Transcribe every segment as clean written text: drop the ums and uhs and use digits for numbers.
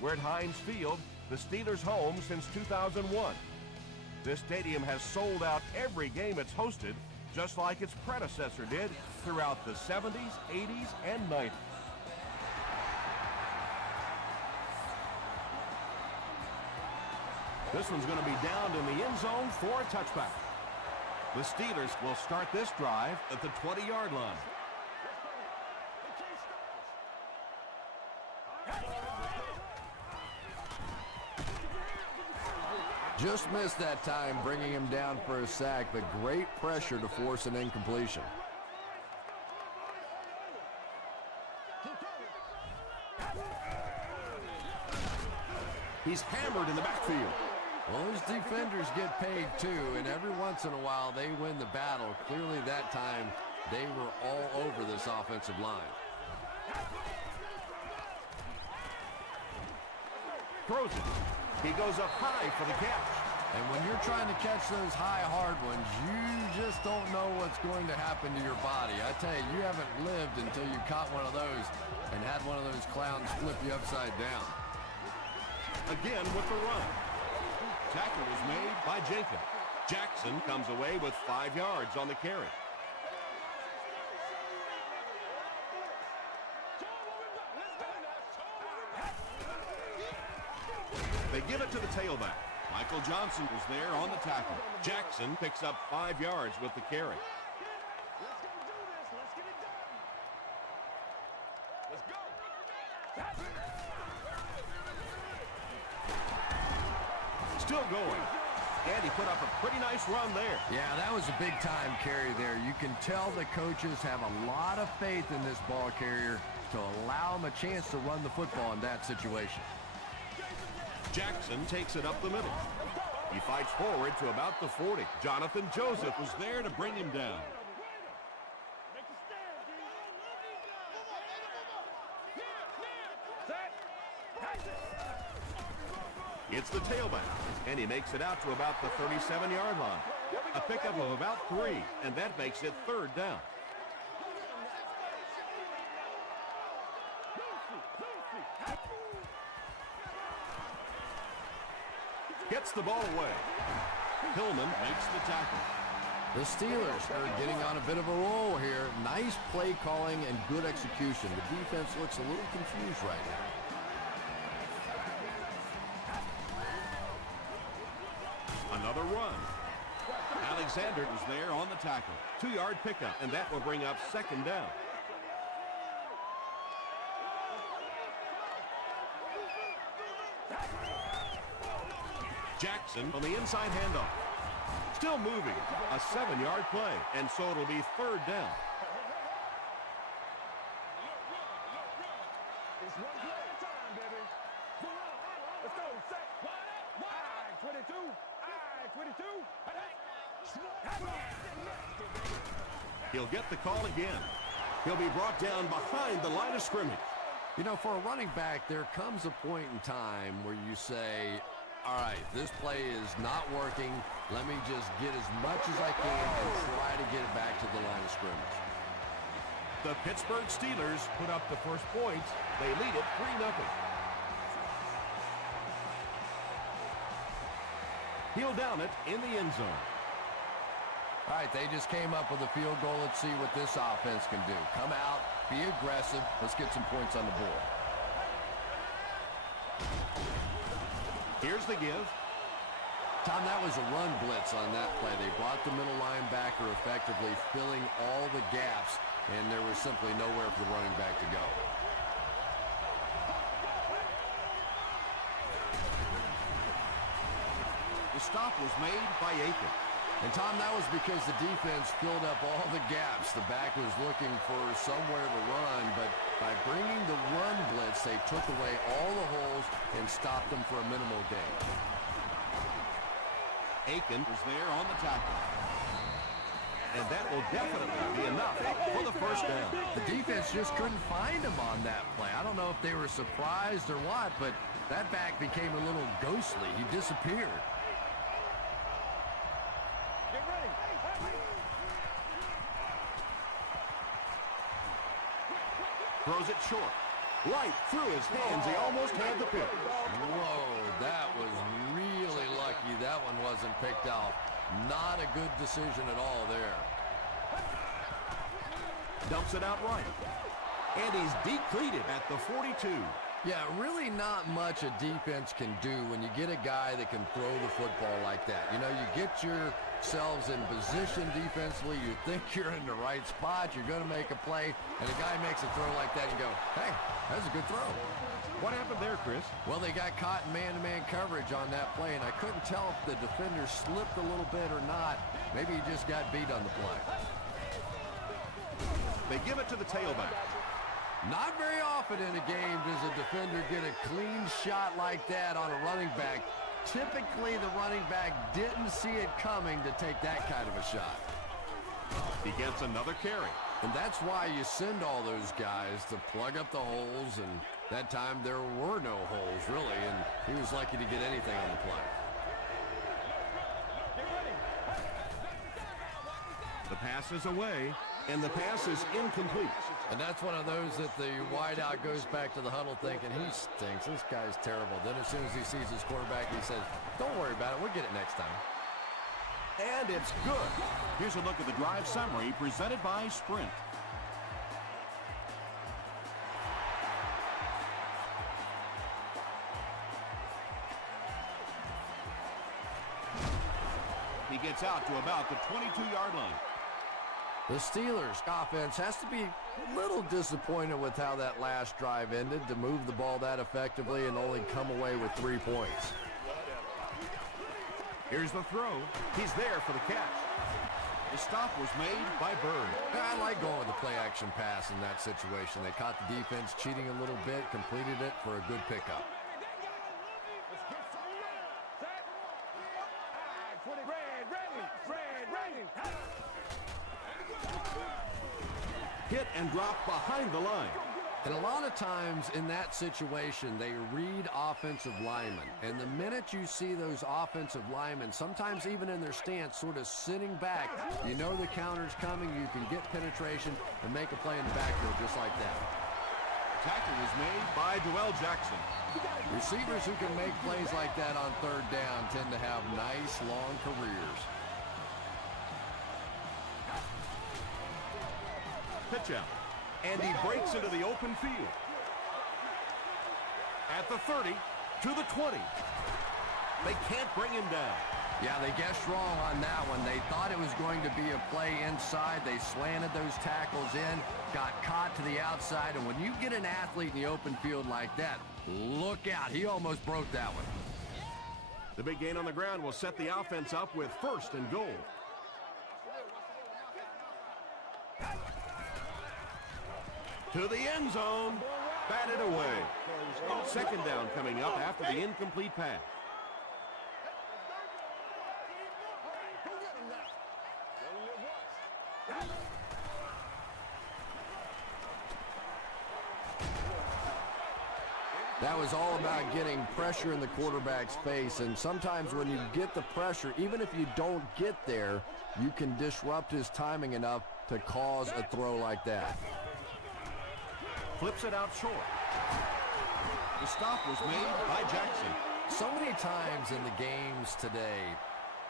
We're at Heinz Field, the Steelers' home since 2001. This stadium has sold out every game it's hosted, just like its predecessor did throughout the 70s, 80s, and 90s. This one's going to be down in the end zone for a touchback. The Steelers will start this drive at the 20-yard line. Just missed that time, bringing him down for a sack, but great pressure to force an incompletion. He's hammered in the backfield. Well, those defenders get paid too, and every once in a while they win the battle. Clearly that time they were all over this offensive line. Throws it. He goes up high for the catch. And when you're trying to catch those high, hard ones, you just don't know what's going to happen to your body. I tell you, you haven't lived until you caught one of those and had one of those clowns flip you upside down. Again with the run. Tackle was made by Jenkins. Jackson comes away with 5 yards on the carry. They give it to the tailback. Michael Johnson was there on the tackle. Jackson picks up 5 yards with the carry. Still going. And he put up a pretty nice run there. Yeah, that was a big-time carry there. You can tell the coaches have a lot of faith in this ball carrier to allow him a chance to run the football in that situation. Jackson takes it up the middle. He fights forward to about the 40. Jonathan Joseph was there to bring him down. It's the tailback, and he makes it out to about the 37-yard line. A pickup of about 3, and that makes it 3rd down. Gets the ball away. Hillman makes the tackle. The Steelers are getting on a bit of a roll here. Nice play calling and good execution. The defense looks a little confused right now. Another run. Alexander is there on the tackle. 2-yard pickup, and that will bring up 2nd down. Jackson on the inside handoff. Still moving. A 7-yard play, and so it'll be 3rd down. It's one play at a time, baby. Let's go. Set. I-22. I-22. He'll get the call again. He'll be brought down behind the line of scrimmage. You know, for a running back, there comes a point in time where you say, all right, this play is not working. Let me just get as much as I can and try to get it back to the line of scrimmage. The Pittsburgh Steelers put up the first points. They lead it 3-0. He'll down it in the end zone. All right, they just came up with a field goal. Let's see what this offense can do. Come out, be aggressive. Let's get some points on the board. Here's the give. Tom, that was a run blitz on that play. They brought the middle linebacker effectively, filling all the gaps, and there was simply nowhere for the running back to go. The stop was made by Aiken. And, Tom, that was because the defense filled up all the gaps. The back was looking for somewhere to run, but by bringing the run blitz, they took away all the holes and stopped them for a minimal gain. Aiken was there on the tackle. And that will definitely be enough for the 1st down. The defense just couldn't find him on that play. I don't know if they were surprised or what, but that back became a little ghostly. He disappeared. Throws it short. Right through his hands. He almost had the pick. Whoa, that was really lucky that one wasn't picked out. Not a good decision at all there. Dumps it out right. And he's decleated at the 42. Yeah, really not much a defense can do when you get a guy that can throw the football like that. You know, you get yourselves in position defensively. You think you're in the right spot. You're going to make a play. And a guy makes a throw like that and you go, hey, that's a good throw. What happened there, Chris? Well, they got caught in man-to-man coverage on that play, and I couldn't tell if the defender slipped a little bit or not. Maybe he just got beat on the play. They give it to the tailback. Not very often in a game does a defender get a clean shot like that on a running back. Typically, the running back didn't see it coming to take that kind of a shot. He gets another carry. And that's why you send all those guys to plug up the holes, and that time there were no holes, really, and he was lucky to get anything on the play. The pass is away, and the pass is incomplete. And that's one of those that the wideout goes back to the huddle thinking, he stinks, this guy's terrible. Then as soon as he sees his quarterback, he says, don't worry about it, we'll get it next time. And it's good. Here's a look at the drive summary presented by Sprint. He gets out to about the 22-yard line. The Steelers offense has to be a little disappointed with how that last drive ended to move the ball that effectively and only come away with 3 points. Here's the throw. He's there for the catch. The stop was made by Bird. I like going with the play-action pass in that situation. They caught the defense cheating a little bit, completed it for a good pickup. Hit and drop behind the line. And a lot of times in that situation, they read offensive linemen. And the minute you see those offensive linemen, sometimes even in their stance, sort of sitting back, you know the counter's coming, you can get penetration and make a play in the backfield just like that. Tackle was made by Joel Jackson. Receivers who can make plays like that on third down tend to have nice, long careers. Pitch out. And he breaks into the open field. At the 30, to the 20. They can't bring him down. Yeah, they guessed wrong on that one. They thought it was going to be a play inside. They slanted those tackles in, got caught to the outside, and when you get an athlete in the open field like that, look out. He almost broke that one. The big gain on the ground will set the offense up with 1st and goal. To the end zone, batted away. 2nd down coming up after the incomplete pass. That was all about getting pressure in the quarterback's face, and sometimes when you get the pressure, even if you don't get there, you can disrupt his timing enough to cause a throw like that. Flips it out short. The stop was made by Jackson. So many times in the games today,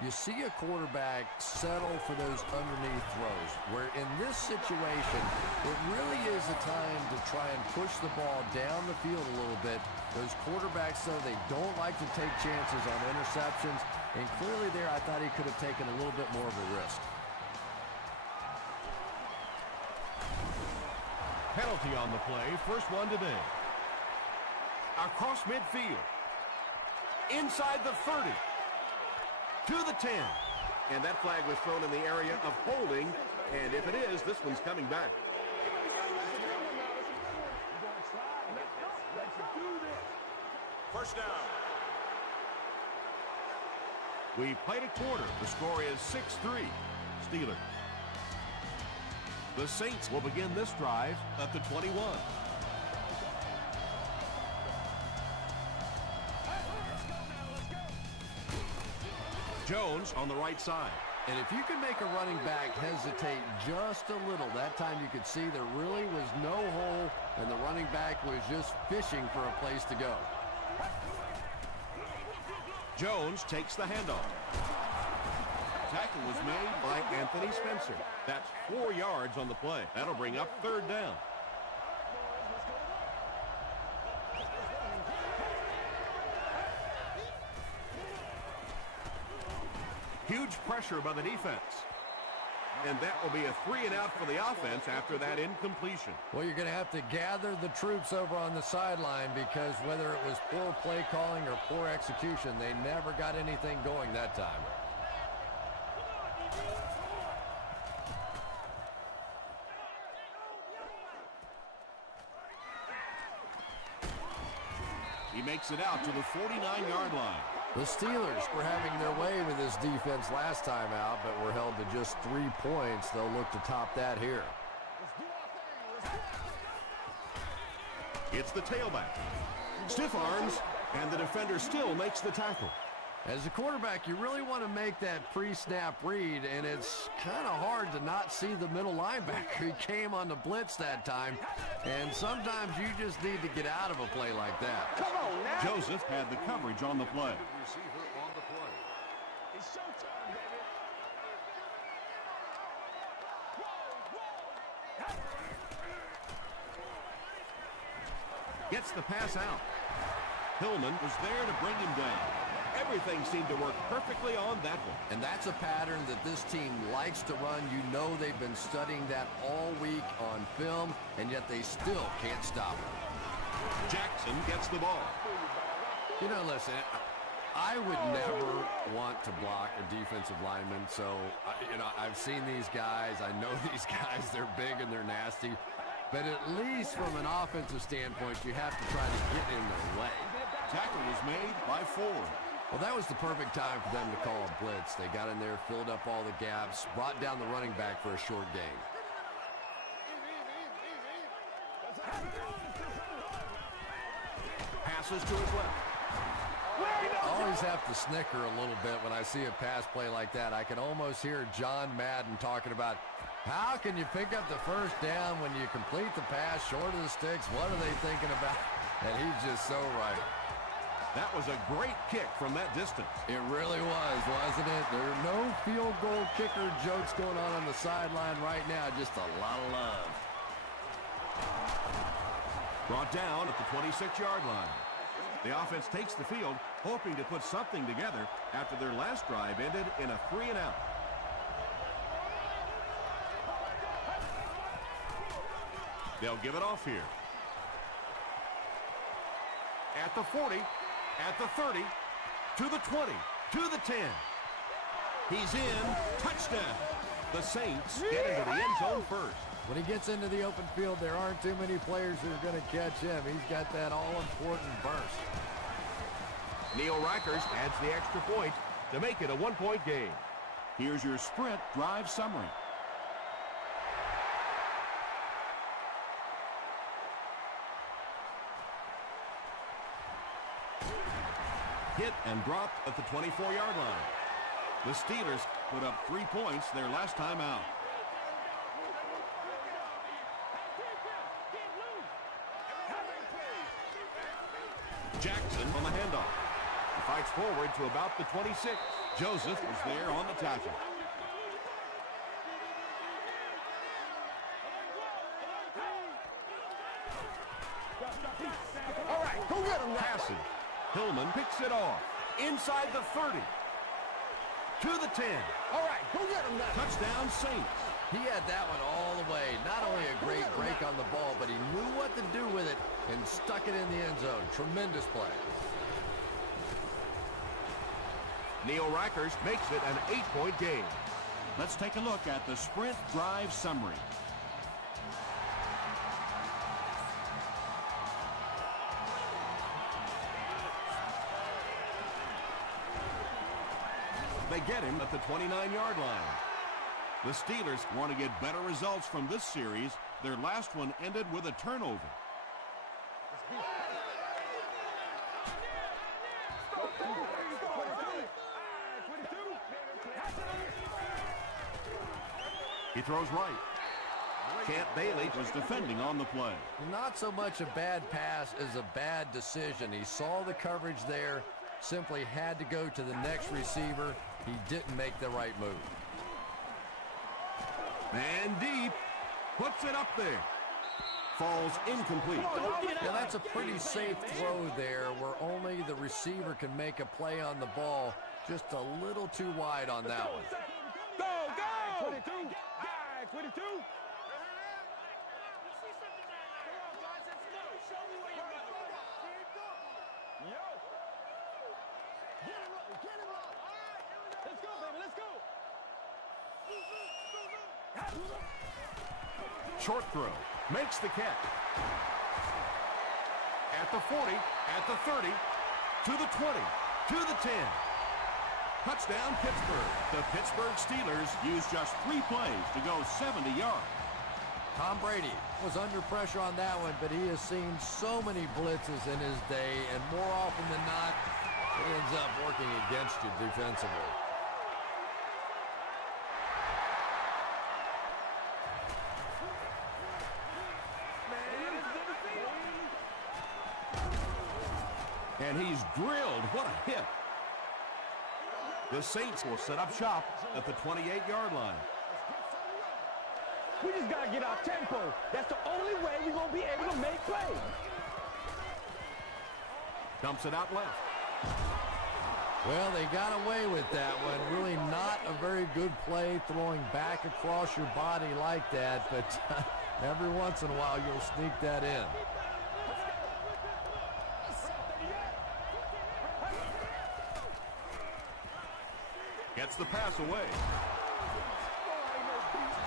you see a quarterback settle for those underneath throws, where in this situation, it really is a time to try and push the ball down the field a little bit. Those quarterbacks, though, they don't like to take chances on interceptions, and clearly there I thought he could have taken a little bit more of a risk. Penalty on the play, first one today. Across midfield. Inside the 30. To the 10. And that flag was thrown in the area of holding. And if it is, this one's coming back. First down. We've played a quarter. The score is 6-3. Steelers. The Saints will begin this drive at the 21. Jones on the right side. And if you can make a running back hesitate just a little, that time you could see there really was no hole, and the running back was just fishing for a place to go. Jones takes the handoff. Tackle was made by Anthony Spencer. That's 4 yards on the play. That'll bring up 3rd down. Huge pressure by the defense. And that will be a 3 and out for the offense after that incompletion. Well, you're going to have to gather the troops over on the sideline because whether it was poor play calling or poor execution, they never got anything going that time. He makes it out to the 49-yard line. The Steelers were having their way with this defense last time out, but were held to just 3 points. They'll look to top that here. It's the tailback. Stiff arms, and the defender still makes the tackle. As a quarterback, you really want to make that pre-snap read, and it's kind of hard to not see the middle linebacker. He came on the blitz that time, and sometimes you just need to get out of a play like that. Come on now. Joseph had the coverage on the play. It's showtime, baby. Gets the pass out. Hillman was there to bring him down. Everything seemed to work perfectly on that one. And that's a pattern that this team likes to run. You know they've been studying that all week on film, and yet they still can't stop it. Jackson gets the ball. You know, listen, I would never want to block a defensive lineman, so, I've seen these guys. I know these guys. They're big and they're nasty. But at least from an offensive standpoint, you have to try to get in their way. Tackle was made by Ford. Well, that was the perfect time for them to call a blitz. They got in there, filled up all the gaps, brought down the running back for a short gain. Passes to his left. I always have to snicker a little bit when I see a pass play like that. I can almost hear John Madden talking about how can you pick up the first down when you complete the pass short of the sticks? What are they thinking about? And he's just so right. That was a great kick from that distance. It really was, wasn't it? There are no field goal kicker jokes going on the sideline right now. Just a lot of love. Brought down at the 26-yard line. The offense takes the field, hoping to put something together after their last drive ended in a 3 and out. They'll give it off here. At the 40, at the 30, to the 20, to the 10. He's in. Touchdown. The Saints get into the end zone first. When he gets into the open field, there aren't too many players who are going to catch him. He's got that all-important burst. Neil Reichers adds the extra point to make it a 1-point game. Here's your sprint drive summary. Hit and dropped at the 24-yard line. The Steelers put up 3 points their last time out. Jackson on the handoff. He fights forward to about the 26. Joseph was there on the tackle. All right, go get him now. Passing. Hillman picks it off. Inside the 30. To the 10. All right, go get him now. Touchdown Saints. He had that one all the way. Not only a great break on the ball, but he knew what to do with it and stuck it in the end zone. Tremendous play. Neil Reichers makes it an 8-point game. Let's take a look at the sprint drive summary. They get him at the 29-yard line. The Steelers want to get better results from this series. Their last one ended with a turnover. He throws right. Champ Bailey was defending on the play. Not so much a bad pass as a bad decision. He saw the coverage there, simply had to go to the next receiver. He didn't make the right move. And deep. Puts it up there. Falls incomplete. Yeah, that's a pretty safe throw there where only the receiver can make a play on the ball. Just a little too wide on that one. Go, go! 22. Aye, 22. Let's go, baby, let's go. Short throw. Makes the catch. At the 40, at the 30, to the 20, to the 10. Touchdown, Pittsburgh. The Pittsburgh Steelers used just 3 plays to go 70 yards. Tom Brady was under pressure on that one, but he has seen so many blitzes in his day, and more often than not, it ends up working against you defensively. And he's drilled. What a hit. The Saints will set up shop at the 28-yard line. We just got to get our tempo. That's the only way we're going to be able to make plays. Dumps it out left. Well, they got away with that one. Really not a very good play throwing back across your body like that, but every once in a while you'll sneak that in. Gets the pass away.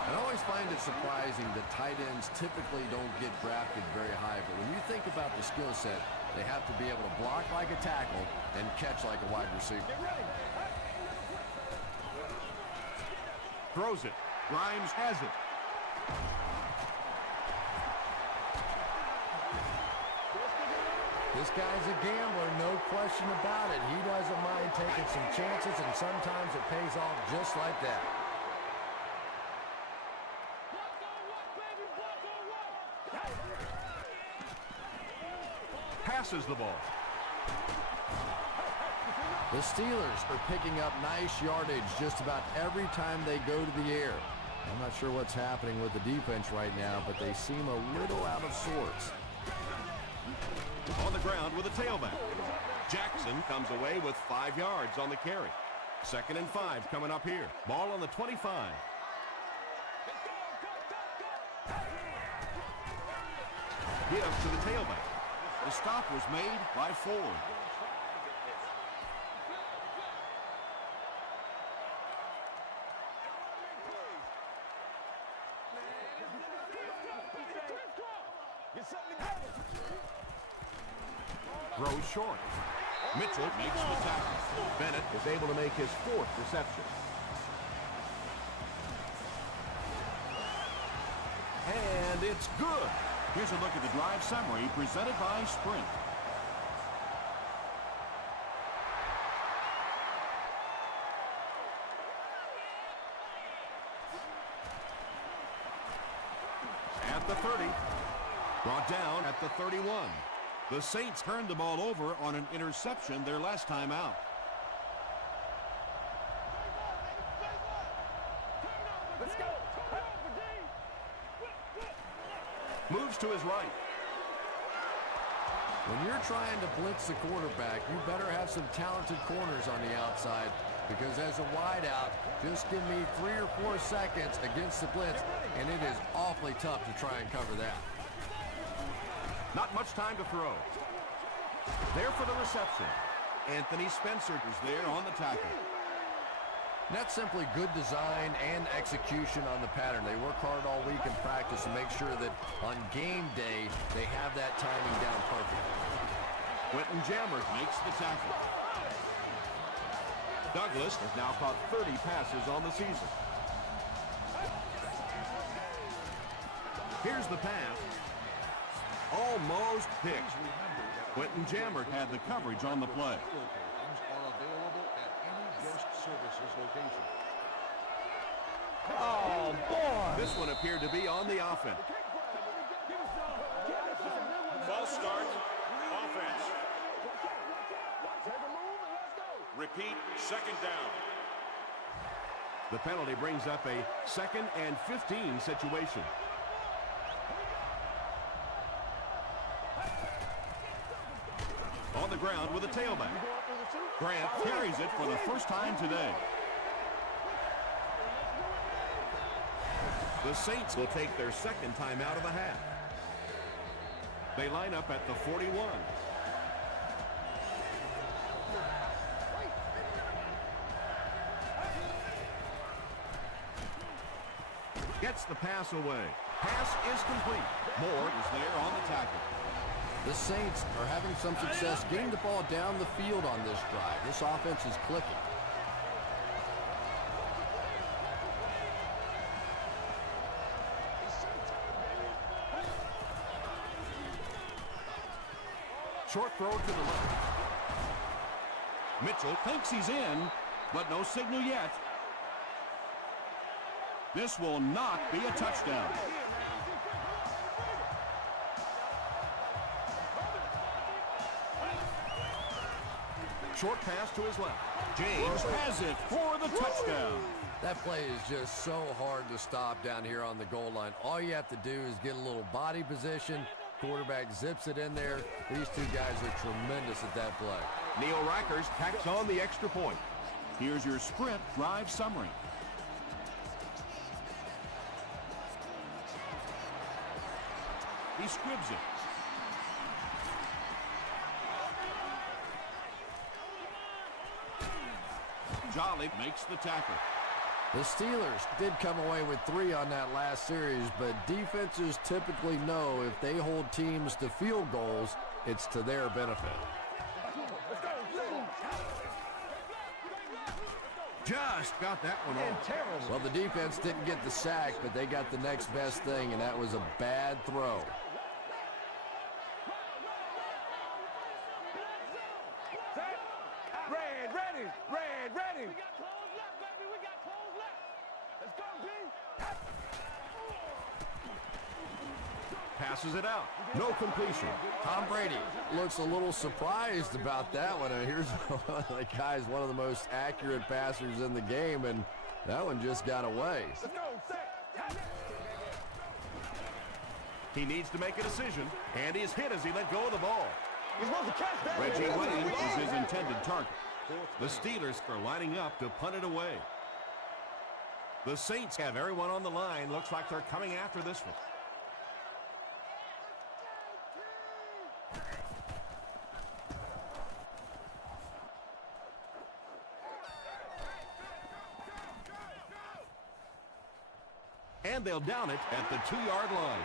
I always find it surprising that tight ends typically don't get drafted very high, but when you think about the skill set, they have to be able to block like a tackle and catch like a wide receiver. Throws it. Grimes has it. This guy's a gambler, no question about it. He doesn't mind taking some chances, and sometimes it pays off just like that. Passes the ball. The Steelers are picking up nice yardage just about every time they go to the air. I'm not sure what's happening with the defense right now, but they seem a little out of sorts. On the ground with a tailback. Jackson comes away with 5 yards on the carry. 2nd and 5 coming up here. Ball on the 25. Get up to the tailback. The stop was made by Ford. Throws short. Mitchell makes the tackle. Bennett is able to make his 4th reception. And it's good. Here's a look at the drive summary presented by Sprint. At the 30. Brought down at the 31. The Saints turned the ball over on an interception their last time out. Let's go. Moves to his right. When you're trying to blitz the quarterback, you better have some talented corners on the outside, because as a wideout, just give me 3 or 4 seconds against the blitz, and it is awfully tough to try and cover that. Not much time to throw. There for the reception. Anthony Spencer is there on the tackle. That's simply good design and execution on the pattern. They work hard all week in practice to make sure that on game day, they have that timing down perfect. Quentin Jammer makes the tackle. Douglas has now caught 30 passes on the season. Here's the pass. Almost picked. Quentin Jammer had the coverage on the play. Oh, boy. This one appeared to be on the offense. False start, offense. Repeat, second down. The penalty brings up a 2nd and 15 situation. On the ground with a tailback. Grant carries it for the first time today. The Saints will take their 2nd time out of the half. They line up at the 41. Gets the pass away. Pass is complete. Moore is there on the tackle. The Saints are having some success getting the ball down the field on this drive. This offense is clicking. Short throw to the left. Mitchell thinks he's in, but no signal yet. This will not be a touchdown. Short pass to his left. James has it for the touchdown. That play is just so hard to stop down here on the goal line. All you have to do is get a little body position. Quarterback zips it in there. These two guys are tremendous at that play. Neil Reichers tacks on the extra point. Here's your sprint drive summary. He squibs it. Jolly makes the tackle. The Steelers did come away with 3 on that last series, but defenses typically know if they hold teams to field goals, it's to their benefit. Just got that one off. Well, the defense didn't get the sack, but they got the next best thing, and that was a bad throw. Red ready. Red ready. We got close left, baby. We got close left. Let's go, G. Passes it out. No completion. Tom Brady looks a little surprised about that one. And here's one of the guys, one of the most accurate passers in the game, and that one just got away. Let's go, set. He needs to make a decision, and he's hit as he let go of the ball. You're supposed to catch that. Reggie Wayne is his intended target. The Steelers are lining up to punt it away. The Saints have everyone on the line. Looks like they're coming after this one. And they'll down it at the 2-yard line.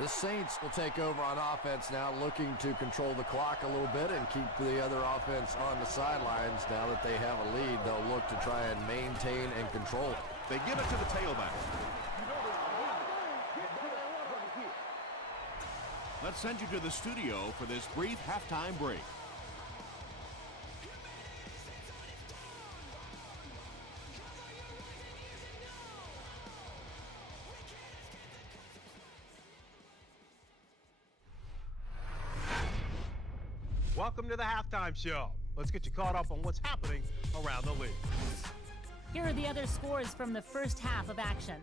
The Saints will take over on offense now, looking to control the clock a little bit and keep the other offense on the sidelines. Now that they have a lead, they'll look to try and maintain and control it. They give it to the tailback. Let's send you to the studio for this brief halftime break. Welcome to the halftime show. Let's get you caught up on what's happening around the league. Here are the other scores from the first half of action.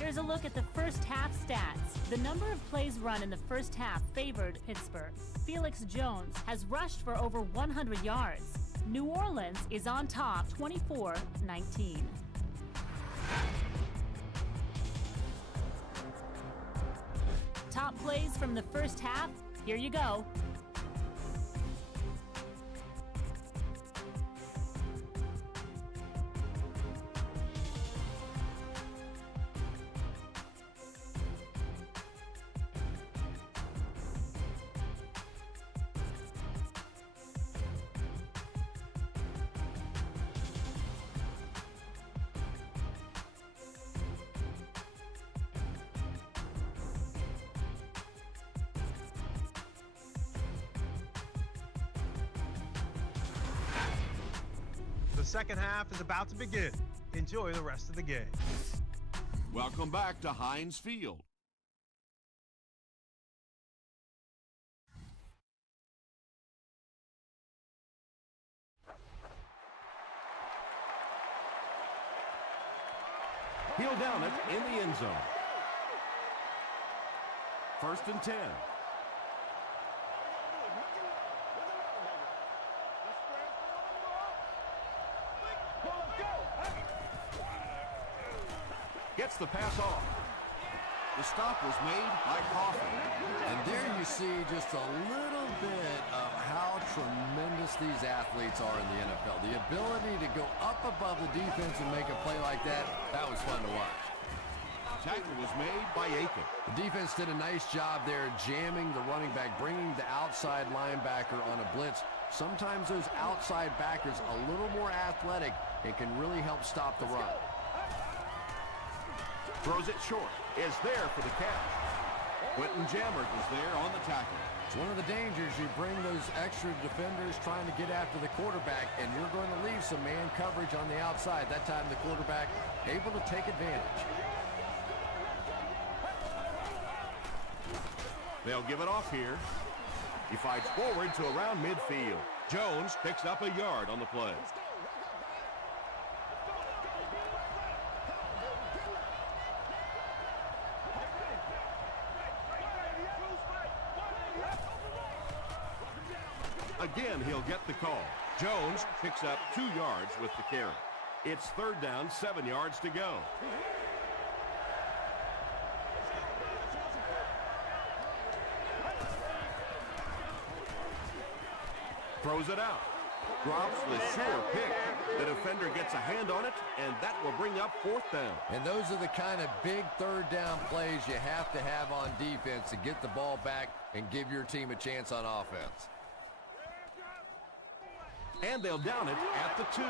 Here's a look at the first half stats. The number of plays run in the first half favored Pittsburgh. Felix Jones has rushed for over 100 yards. New Orleans is on top, 24-19. Top plays from the first half, here you go. The second half is about to begin. Enjoy the rest of the game. Welcome back to Heinz Field. He'll down it in the end zone. 1st and 10. Gets the pass off. The stop was made by Coffin. And there you see just a little bit of how tremendous these athletes are in the NFL. The ability to go up above the defense and make a play like that was fun to watch. Tackle was made by Aiken. The defense did a nice job there jamming the running back, bringing the outside linebacker on a blitz. Sometimes those outside backers a little more athletic and can really help stop the run. Throws it short. Is there for the catch. Quentin Jammert is there on the tackle. It's one of the dangers. You bring those extra defenders trying to get after the quarterback, and you're going to leave some man coverage on the outside. That time the quarterback able to take advantage. They'll give it off here. He fights forward to around midfield. Jones picks up a yard on the play. Again, he'll get the call. Jones picks up 2 yards with the carry. It's 3rd down, 7 yards to go. Throws it out. Drops the sure pick. The defender gets a hand on it, and that will bring up 4th down. And those are the kind of big 3rd down plays you have to have on defense to get the ball back and give your team a chance on offense. And they'll down it at the 2.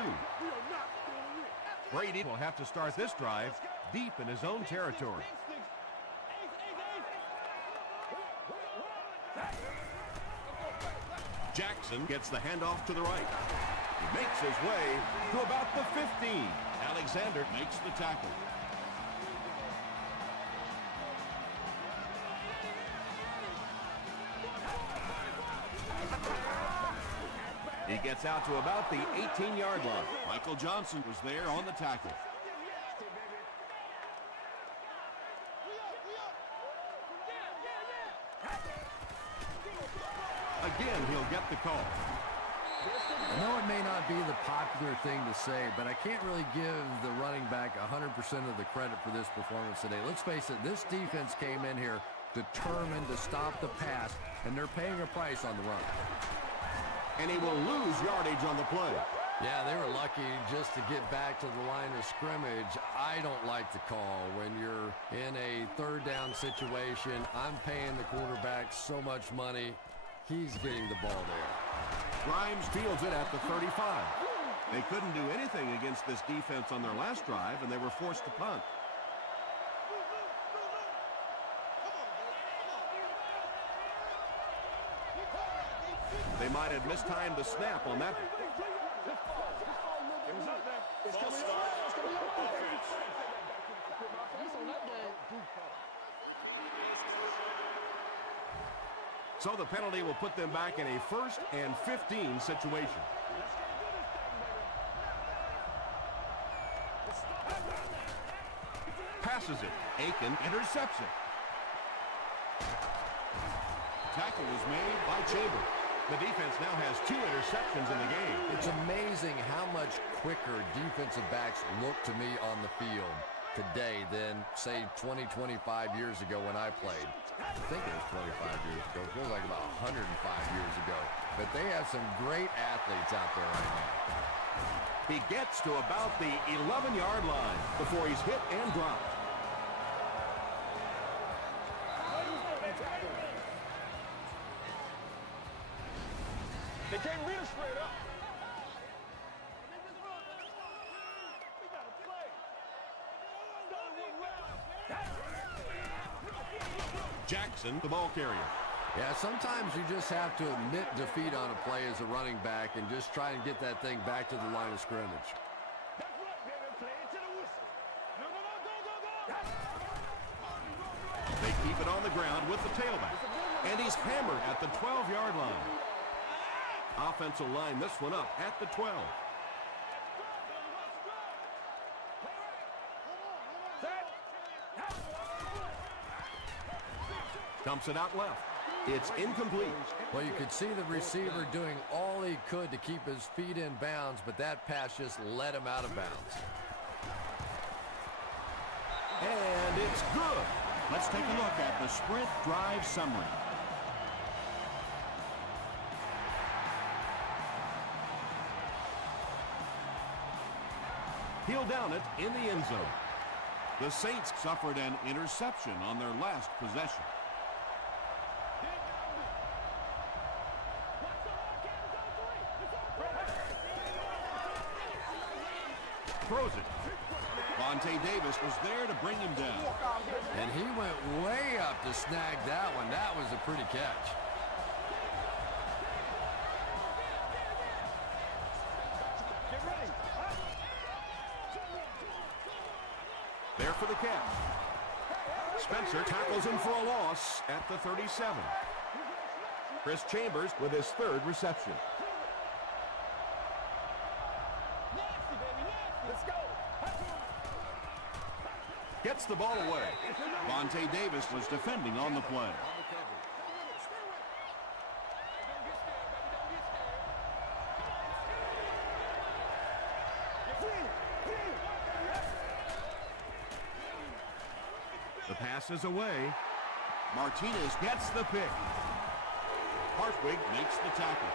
Brady will have to start this drive deep in his own territory. Jackson gets the handoff to the right. He makes his way to about the 15. Alexander makes the tackle. He gets out to about the 18-yard line. Michael Johnson was there on the tackle. Again, he'll get the call. I know it may not be the popular thing to say, but I can't really give the running back 100% of the credit for this performance today. Let's face it, this defense came in here determined to stop the pass, and they're paying a price on the run. And he will lose yardage on the play. Yeah, they were lucky just to get back to the line of scrimmage. I don't like the call when you're in a 3rd down situation. I'm paying the quarterback so much money. He's getting the ball there. Grimes fields it at the 35. They couldn't do anything against this defense on their last drive, and they were forced to punt. They might have mistimed the snap on that. False start. Offense. So the penalty will put them back in a 1st and 15 situation. Passes it. Aiken intercepts it. Tackle was made by Chambers. The defense now has 2 interceptions in the game. It's amazing how much quicker defensive backs look to me on the field today than, say, 20, 25 years ago when I played. I think it was 25 years ago. It feels like about 105 years ago. But they have some great athletes out there right now. He gets to about the 11-yard line before he's hit and dropped. They can't read it straight up. Jackson, the ball carrier. Yeah, sometimes you just have to admit defeat on a play as a running back and just try and get that thing back to the line of scrimmage. That's right, baby. Play it to the whistle. No, go, go, go. They keep it on the ground with the tailback. And he's hammered at the 12-yard line. Offensive line this one up at the 12. Dumps it out left. It's incomplete. Well, you could see the receiver doing all he could to keep his feet in bounds, but that pass just let him out of bounds. And it's good. Let's take a look at the sprint drive summary. He'll down it in the end zone. The Saints suffered an interception on their last possession. Throws it. Vontae Davis was there to bring him down. And he went way up to snag that one. That was a pretty catch. There for the catch. Spencer tackles him for a loss at the 37. Chris Chambers with his third reception. Gets the ball away. Vontae Davis was defending on the play. The pass is away. Martinez Gets the pick. Hartwig makes the tackle.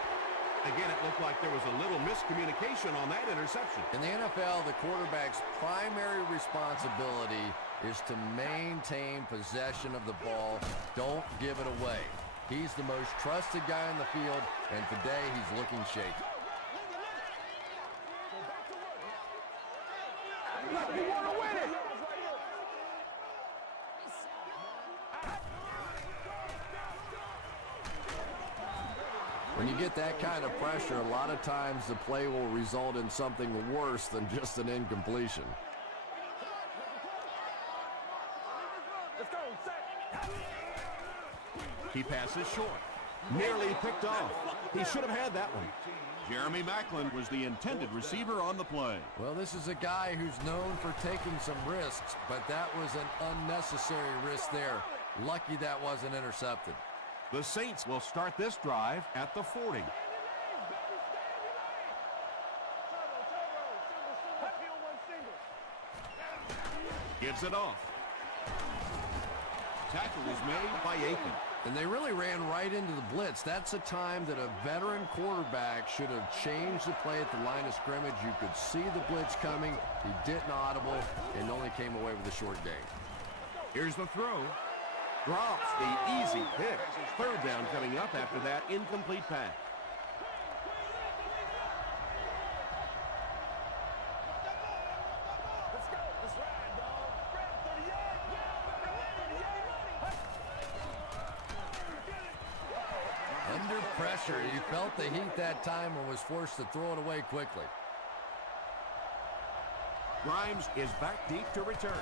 Again, it looked like there was a little miscommunication on that interception. In the NFL, the quarterback's primary responsibility is to maintain possession of the ball. Don't give it away. He's the most trusted guy in the field, and today he's looking shaky. You want to win it. When you get that kind of pressure, a lot of times the play will result in something worse than just an incompletion. Let's go, set. He passes short. Nearly picked off. He should have had that one. Jeremy Maclin was the intended receiver on the play. Well, this is a guy who's known for taking some risks, but that was an unnecessary risk there. Lucky that wasn't intercepted. The Saints will start this drive at the 40. Gives it off. Tackle was made by Aiken. And they really ran right into the blitz. That's a time that a veteran quarterback should have changed the play at the line of scrimmage. You could see the blitz coming. He didn't audible and only came away with a short gain. Here's the throw. Drops the easy pick. Third down coming up after that incomplete pass. Let's go. Let's ride, dog. Grab 38. Under pressure, he felt the heat that time and was forced to throw it away quickly. Grimes is back deep to return.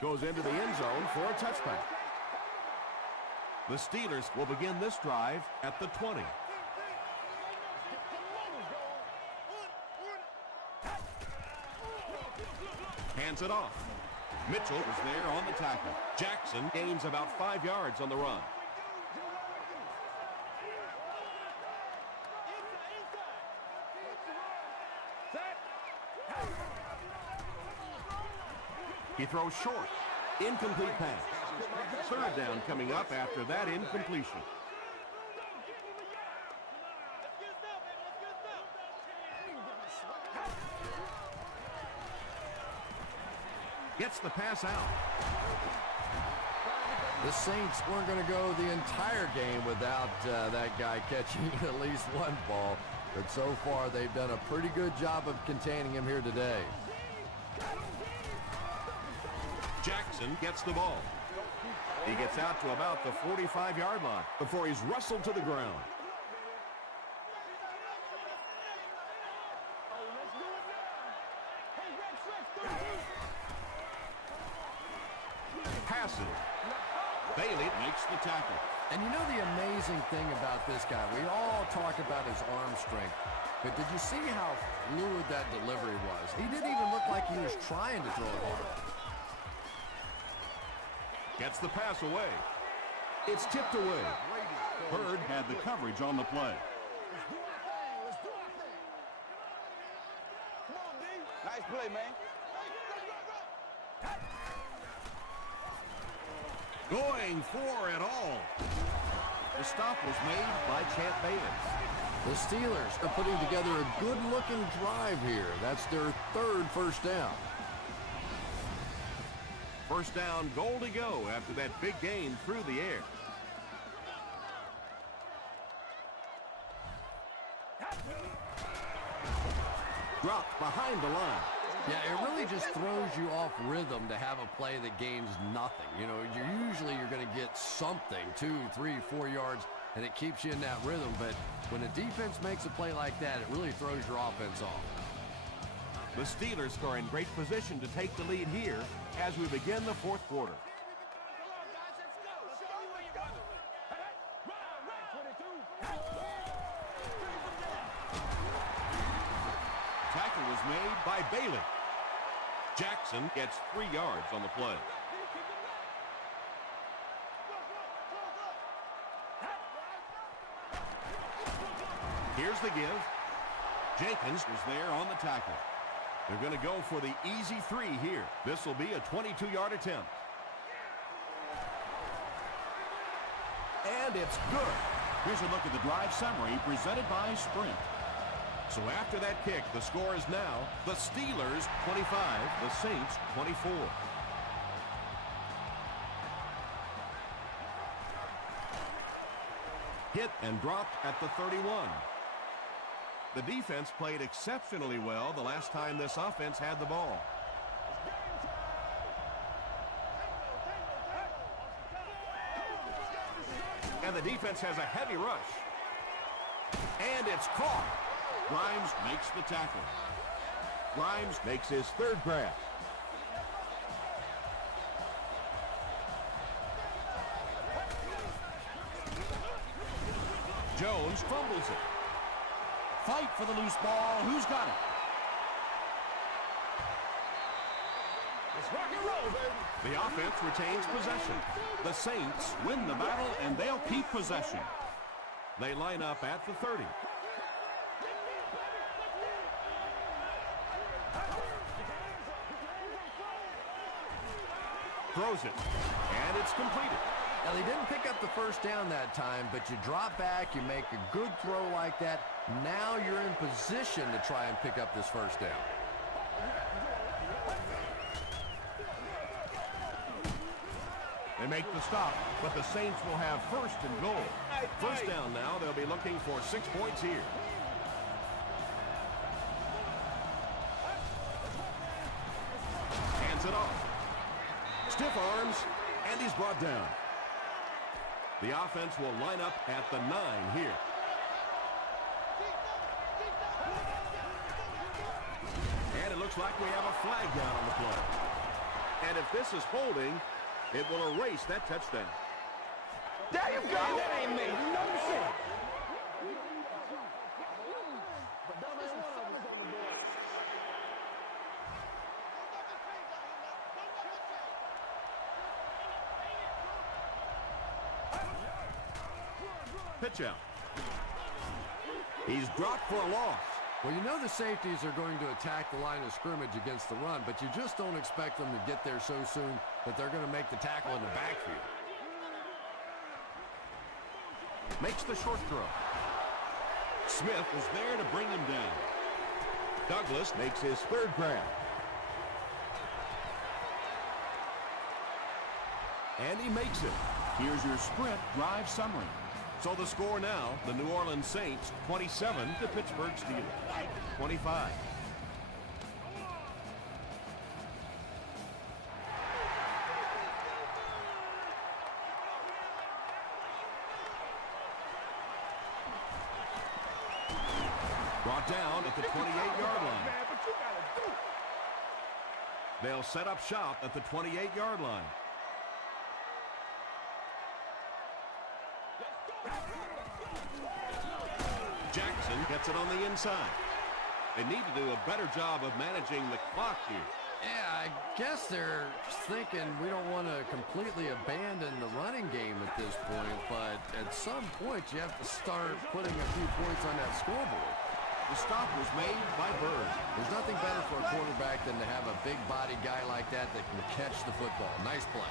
Goes into the end zone for a touchback. The Steelers will begin this drive at the 20. Hands it off. Mitchell is there on the tackle. Jackson gains about 5 yards on the run. He throws short. Incomplete pass. Third down coming up after that incompletion. Gets the pass out. The Saints weren't going to go the entire game without that guy catching at least one ball. But so far, they've done a pretty good job of containing him here today. Jackson Jackson gets the ball. He gets out to about the 45-yard line before he's wrestled to the ground. Passes. Bailey makes the tackle. And you know the amazing thing about this guy, we all talk about his arm strength, but did you see how fluid that delivery was? He didn't even look like he was trying to throw it hard. Gets the pass away. It's tipped away. Bird had the coverage on the play. Nice play, man. Going for it all. The stop was made by Champ Bailey. The Steelers are putting together a good-looking drive here. That's their third first down. First down, goal to go after that big gain through the air. Dropped behind the line. Yeah, it really just throws you off rhythm to have a play that gains nothing. You know, you're going to get something, 2, 3, 4 yards, and it keeps you in that rhythm. But when a defense makes a play like that, it really throws your offense off. The Steelers are in great position to take the lead here as we begin the fourth quarter. Tackle was made by Bailey. Jackson gets 3 yards on the play. Here's the give. Jenkins was there on the tackle. They're going to go for the easy 3 here. This will be a 22-yard attempt. And it's good. Here's a look at the drive summary presented by Sprint. So after that kick, the score is now the Steelers 25, the Saints 24. Hit and dropped at the 31. The defense played exceptionally well the last time this offense had the ball. And the defense has a heavy rush. And it's caught. Grimes makes the tackle. Grimes makes his third grab. Jones fumbles it. Fight for the loose ball. Who's got it? It's rock and roll, baby. The offense retains possession. The Saints win the battle, and they'll keep possession. They line up at the 30. Throws it, and it's completed. Now, they didn't pick up the first down that time, but you drop back, you make a good throw like that. Now you're in position to try and pick up this first down. They make the stop, but the Saints will have first and goal. First down now, they'll be looking for 6 points here. Hands it off. Stiff arms, and he's brought down. The offense will line up at the 9 here. And it looks like we have a flag down on the play. And if this is holding, it will erase that touchdown. There you go. That ain't made no sense. Pitch out. He's dropped for a loss. Well, you know the safeties are going to attack the line of scrimmage against the run, but you just don't expect them to get there so soon that they're going to make the tackle in the backfield. Makes the short throw. Smith was there to bring him down. Douglas makes his third grab. And he makes it. Here's your Sprint drive summary. So the score now, the New Orleans Saints 27, the Pittsburgh Steelers 25. brought down at the 28-yard line. Man, but you gotta do it. They'll set up shop at the 28-yard line. Jackson gets it on the inside. They need to do a better job of managing the clock here. Yeah, I guess they're thinking we don't want to completely abandon the running game at this point, but at some point you have to start putting a few points on that scoreboard. The stop was made by Bird. There's nothing better for a quarterback than to have a big body guy like that that can catch the football. Nice play.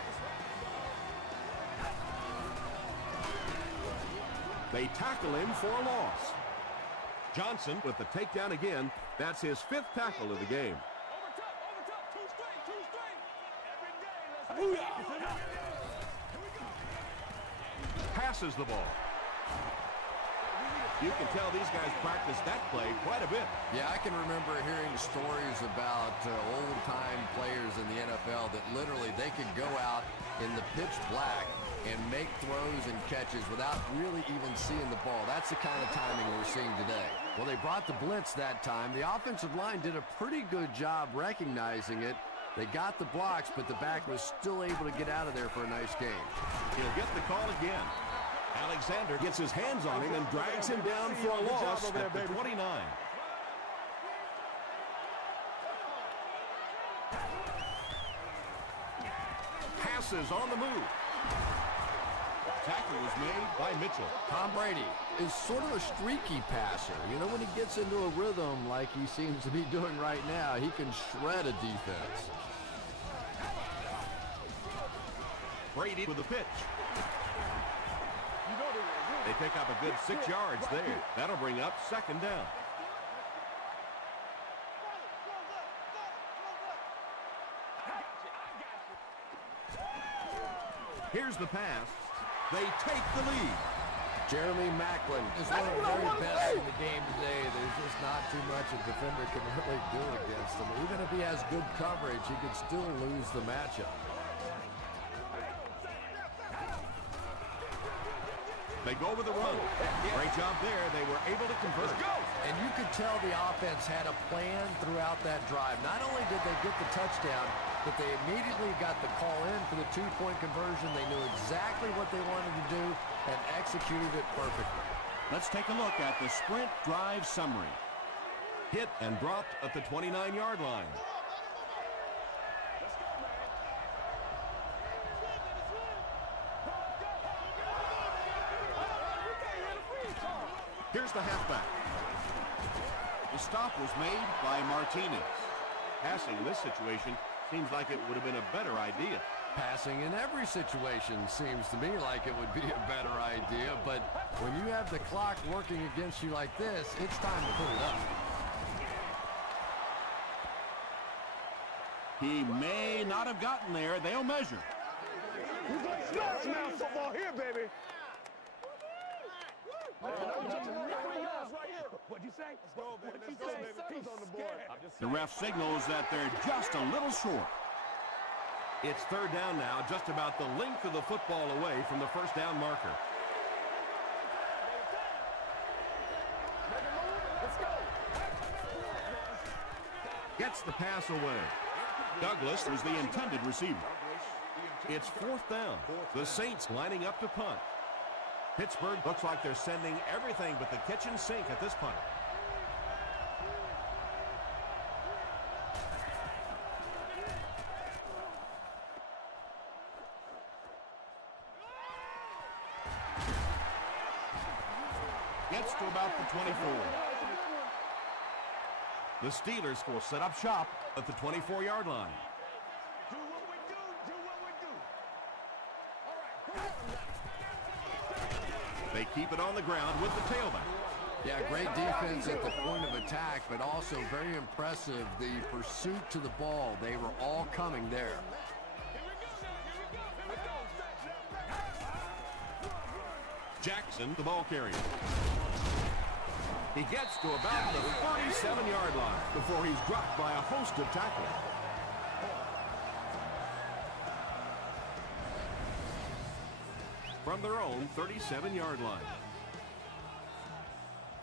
They tackle him for a loss. Johnson with the takedown again. That's his 5th tackle of the game. Over top, too straight. Every day, let's go. Passes the ball. You can tell these guys practice that play quite a bit. Yeah, I can remember hearing stories about old-time players in the NFL that literally they could go out in the pitch black and make throws and catches without really even seeing the ball. That's the kind of timing we're seeing today. Well, they brought the blitz that time. The offensive line did a pretty good job recognizing it. They got the blocks, but the back was still able to get out of there for a nice game. He'll get the call again. Alexander gets his hands on him and drags him down for a loss at the 29. Passes on the move. Tackle was made by Mitchell. Tom Brady is sort of a streaky passer. You know, when he gets into a rhythm like he seems to be doing right now, he can shred a defense. Brady with the pitch. They pick up a good 6 yards there. That'll bring up 2nd down. Here's the pass. They take the lead. Jeremy Maclin is one of the very best in the game today. There's just not too much a defender can really do against him. Even if he has good coverage, he could still lose the matchup. They go with the run. Great job there. They were able to convert. And you could tell the offense had a plan throughout that drive. Not only did they get the touchdown, but they immediately got the call in for the 2-point conversion. They knew exactly what they wanted to do and executed it perfectly. Let's take a look at the sprint drive summary. Hit and dropped at the 29-yard line. Here's the halfback. The stop was made by Martinez. Passing this situation seems like it would have been a better idea. Passing in every situation seems to me like it would be a better idea, but when you have the clock working against you like this, it's time to put it up. He may not have gotten there. They'll measure. We play starts now football here, baby. What'd you say? Let's go, baby. Let's go, baby. He's on the board. The ref signals that they're just a little short. It's 3rd down now, just about the length of the football away from the 1st down marker. Gets the pass away. Douglas was the intended receiver. It's 4th down. The Saints lining up to punt. Pittsburgh looks like they're sending everything but the kitchen sink at this punt. Gets to about the 24. The Steelers will set up shop at the 24-yard line. Do what we do. Do what we do. All right. They keep it on the ground with the tailback. Yeah, great defense at the point of attack, but also very impressive the pursuit to the ball. They were all coming there. Jackson, the ball carrier. He gets to about the 37-yard line before he's dropped by a host of tacklers. From their own 37-yard line.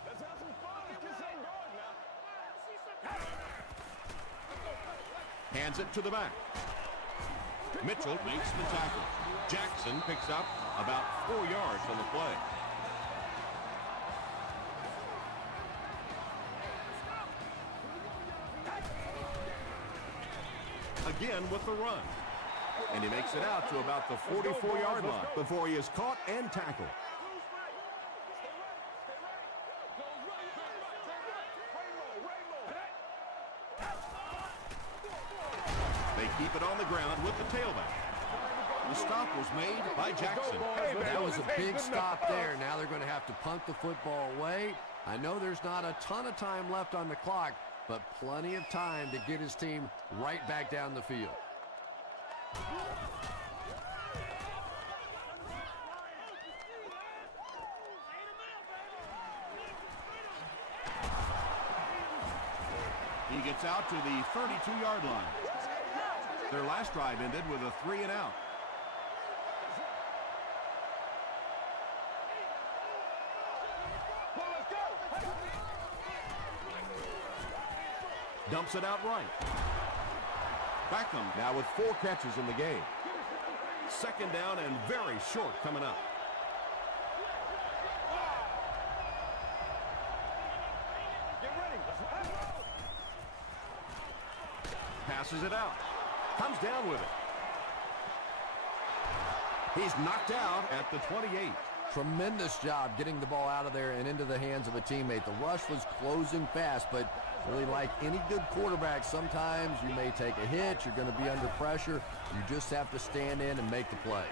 Let's have some fun. Let's get something going now. Hands it to the back. Mitchell makes the tackle. Jackson picks up about 4 yards on the play. Again with the run. And he makes it out to about the 44-yard line before he is caught and tackled. They keep it on the ground with the tailback. The stop was made by Jackson. That was a big stop there. Now they're going to have to punt the football away. I know there's not a ton of time left on the clock, but plenty of time to get his team right back down the field. He gets out to the 32-yard line. Their last drive ended with a 3-and-out. Dumps it out right. Beckham now with 4 catches in the game. Second down and very short coming up. Passes it out. Comes down with it. He's knocked out at the 28. Tremendous job getting the ball out of there and into the hands of a teammate. The rush was closing fast, but really like any good quarterback, sometimes you may take a hit, you're going to be under pressure. You just have to stand in and make the play.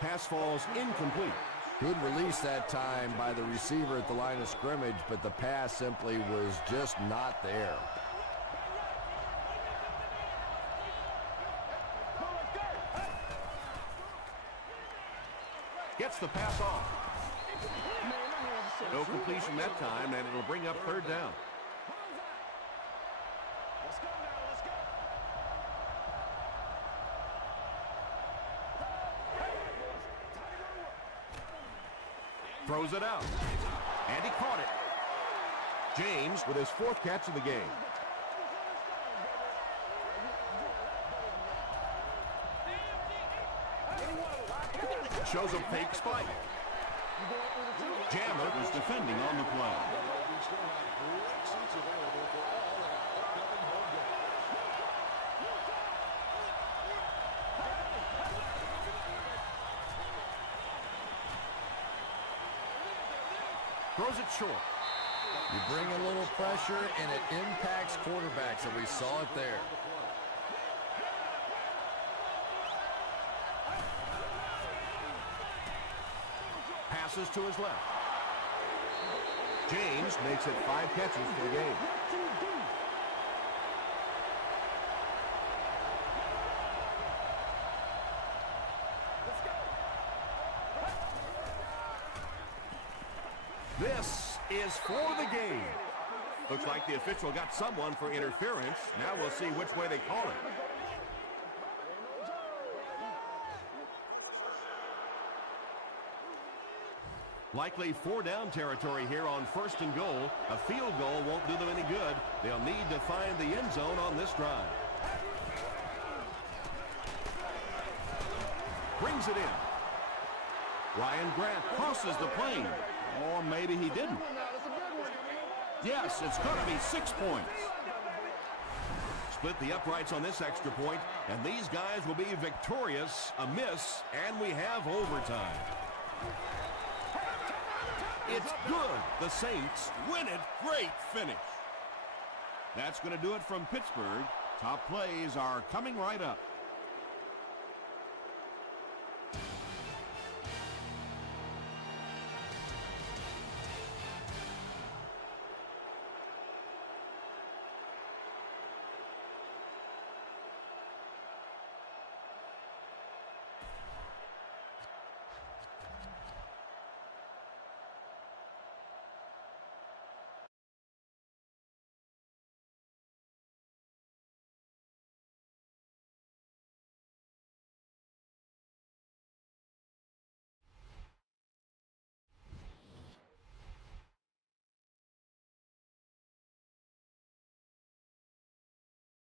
Pass falls incomplete. Good release that time by the receiver at the line of scrimmage, but the pass simply was just not there. Gets the pass off. No completion that time, and it'll bring up third down. Throws it out. And he caught it. James with his 4th catch of the game. Shows a fake spike. Jammer was defending on the play. Throws it short. You bring a little pressure, and it impacts quarterbacks, and we saw it there. Passes to his left. James makes it 5 catches for the game. This is for the game. Looks like the official got someone for interference. Now we'll see which way they call it. Likely 4-down territory here on 1st and goal. A field goal won't do them any good. They'll need to find the end zone on this drive. Brings it in. Ryan Grant crosses the plane. Or maybe he didn't. Yes, it's going to be 6 points. Split the uprights on this extra point, and these guys will be victorious. A miss, and we have overtime. It's good. The Saints win it. Great finish. That's going to do it from Pittsburgh. Top plays are coming right up.